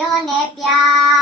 your nephew.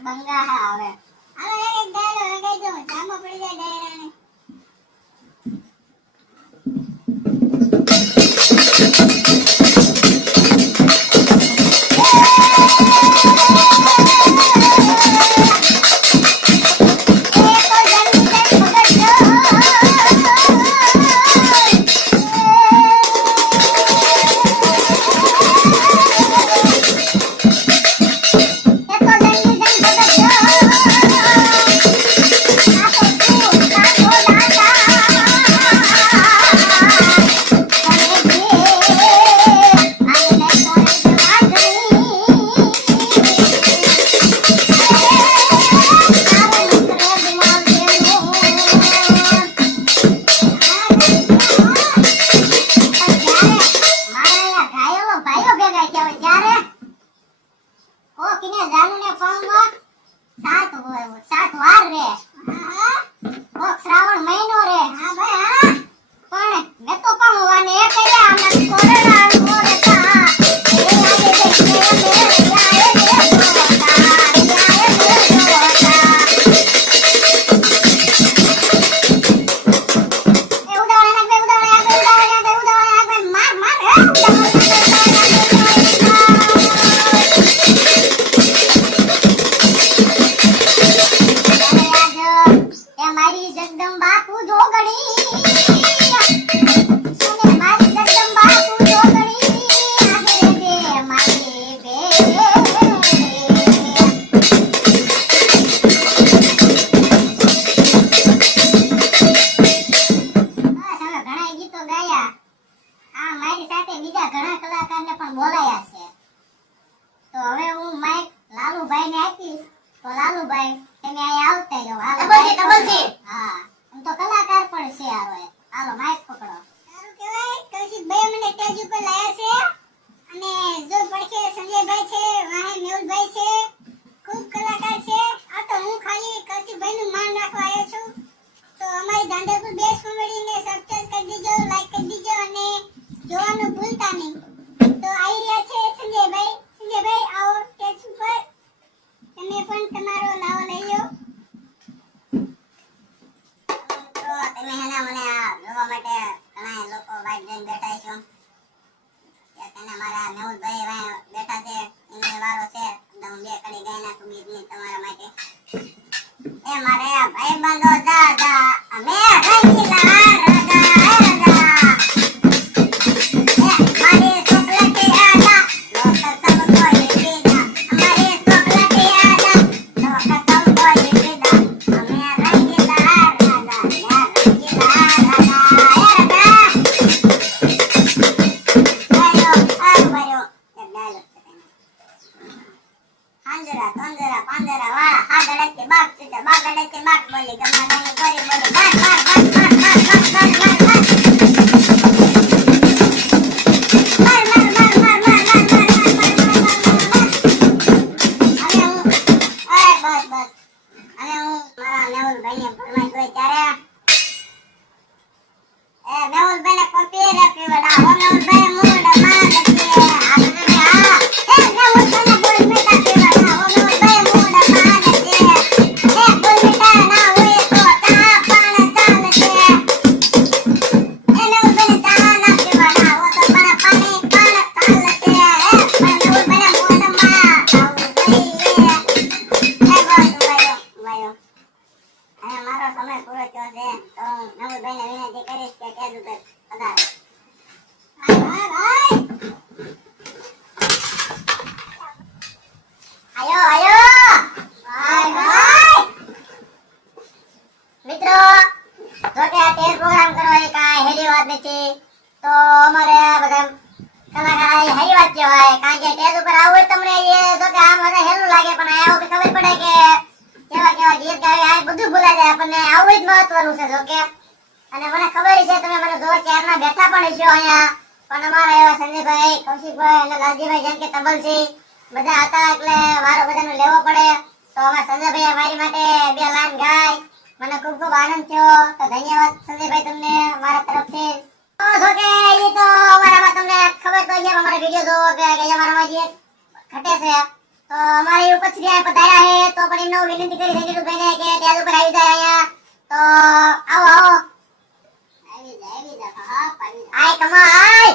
મંગા આવે આમાં એક ડાયલો લગાઈ દો ચામો પડી જાય ડાયરાને ગાંધરપુર બેસ્ટ કોમેડી ને સબસ્ક્રાઇબ કરી દીજો લાઈક કરી દીજો અને જોવાનું ભૂલતા નહીં. તો આવી રહ્યા છે સંજયભાઈ. સંજયભાઈ, આવો સ્ટેજ ઉપર. તમે પણ તમારો લાવો લઈ લો. તો તમે હેના મને આ જોવા માટે ઘણા લોકો બાઈક જઈને બેઠા છો. તેને મારા મેહુલભાઈ વાય બેઠા છે. એમને વારો છે. તો હું બે કડી ગાય નાખું બીજની તમારા માટે. એ મારે ભાઈ બંધો દાદા Amen. पांढरा पांढरा वाळा हा गळ्याचे बाग तुझ्या बागड्याचे बाग. बोले गमाने बोले बोले बाग बाग बाग बाग बाग बाग बाग. આપણને આવું જ મહત્વનું છે જોકે અને મને ખબર છે, તમે મને જો ચારના બેઠા પણ છો અહીંયા. પણ અમારા એવા સંજયભાઈ, કૌશિકભાઈ અને લાલજીભાઈ જેમ કે તબલસી બધા હતા એટલે મારો બધાનો લેવો પડે. તો અમારા સંજયભાઈ મારી માટે બે લાઈન ગાય મને ખૂબ ખૂબ આનંદ થયો. તો ધન્યવાદ સંજયભાઈ તમને મારા તરફથી. તો જો કે એ તો અમારામાં તમને ખબર તો છે અમારા વીડિયો જોવો કે અમારામાં જે ઘટે છે અમારે પછી ત્યાં પધાર્યા છે, તો પણ એમનો વિનંતી કરી સંજયભાઈને કે ત્યાં ઉપર આવી જાય અહીંયા. તો આવો આવો. આવી જાય આવી જાય. હા, પાડી આય કમા આય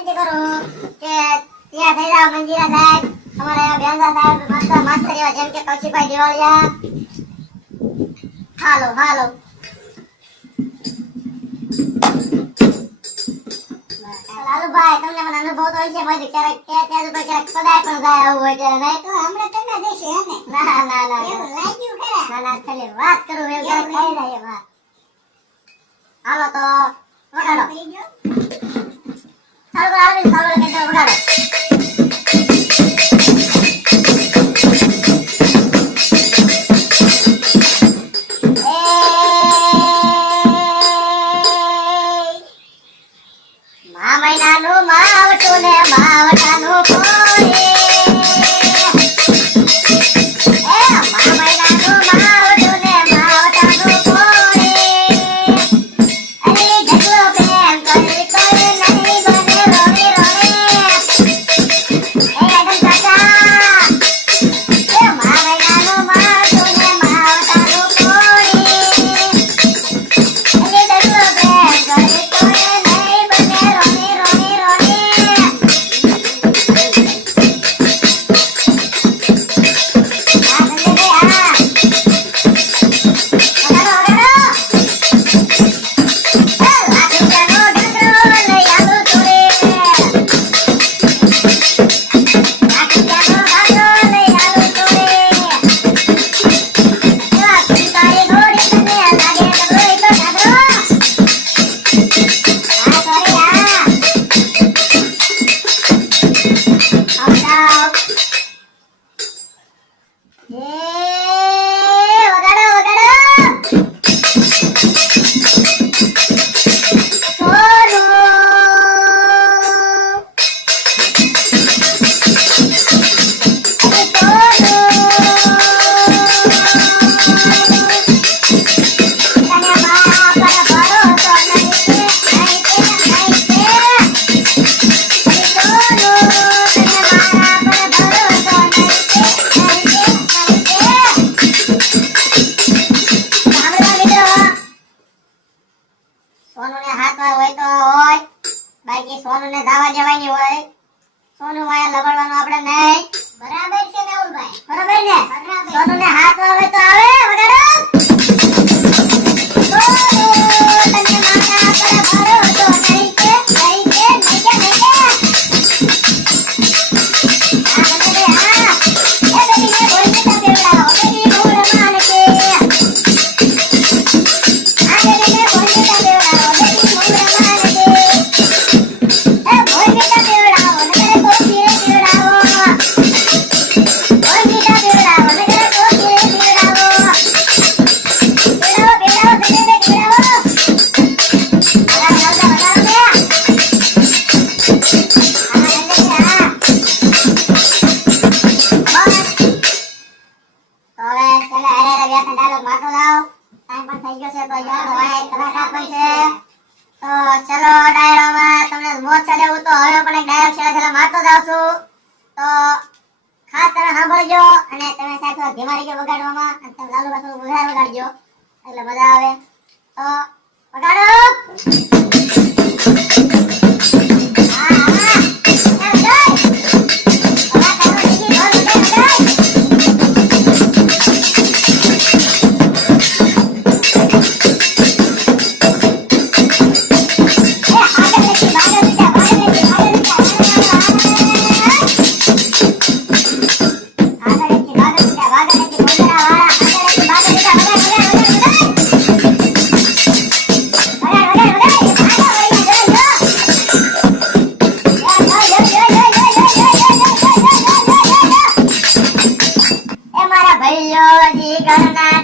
વિનંતી કરું કે ત્યાં થઈ જાવ મંજીરા સાહેબ. અમારા બેંદા સાહેબ મસ્ત મસ્ત એવા જેમ કે કૌશિકભાઈ દિવાળિયા હાલો હાલો. લાલુભાઈ તમને મને અનુભવ તો હોય છે ભાઈ ક્યારેક ક્યાંક ત્યાં ઉપર ક્યારેક પદાય પણ જાય આવું હોય ત્યારે નહીં તો હમણાં તમે દેશે હે ના ના ના એવું લાગ્યું ખરા? ના ના ખાલી વાત કરું એવું ક્યારેક થઈ જાય વાત. હાલો તો વગાડો. 他说他给你发过来看看不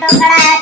から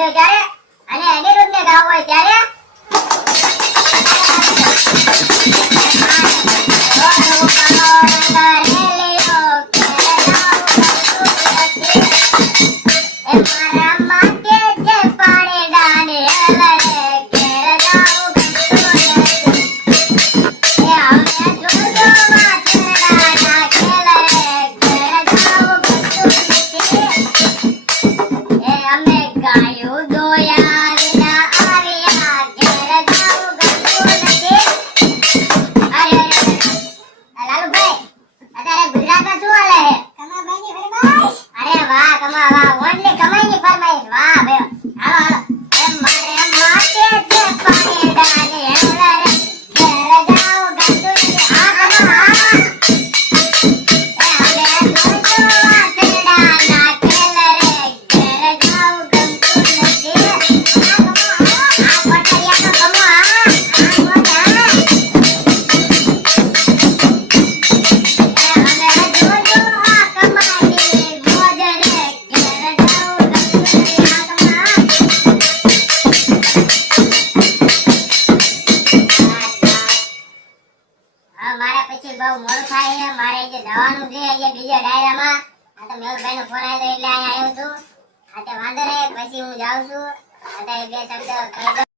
છે ત્યારે અને અનિરુદ્ધને ગાવું હોય ત્યારે બીજા ડાયરામાં. આ તો મેહુલભાઈ નો ફોન આવ્યો એટલે અહીંયા આવ્યો છું. આ તે વાંધો નહીં, પછી હું જાઉં છું. અત્યારે બે શબ્દ